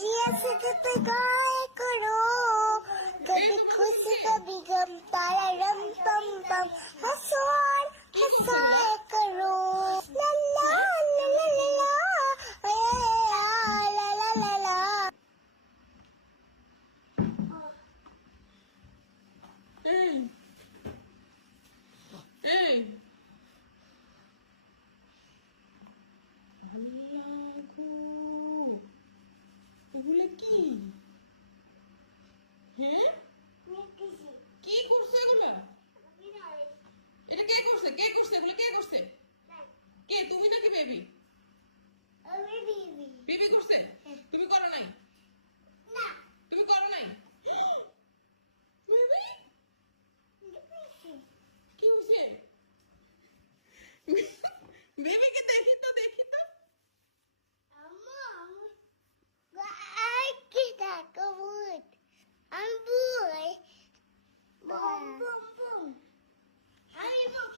जिया सतत गाया करो, कभी खुशी कभी गम, तारा रम पम पम, हंसो और हंसाया करो। ला ला ला ला ला ला, ला ला ला ला। এই এই আল্লাহ গো, ওগুলো কি?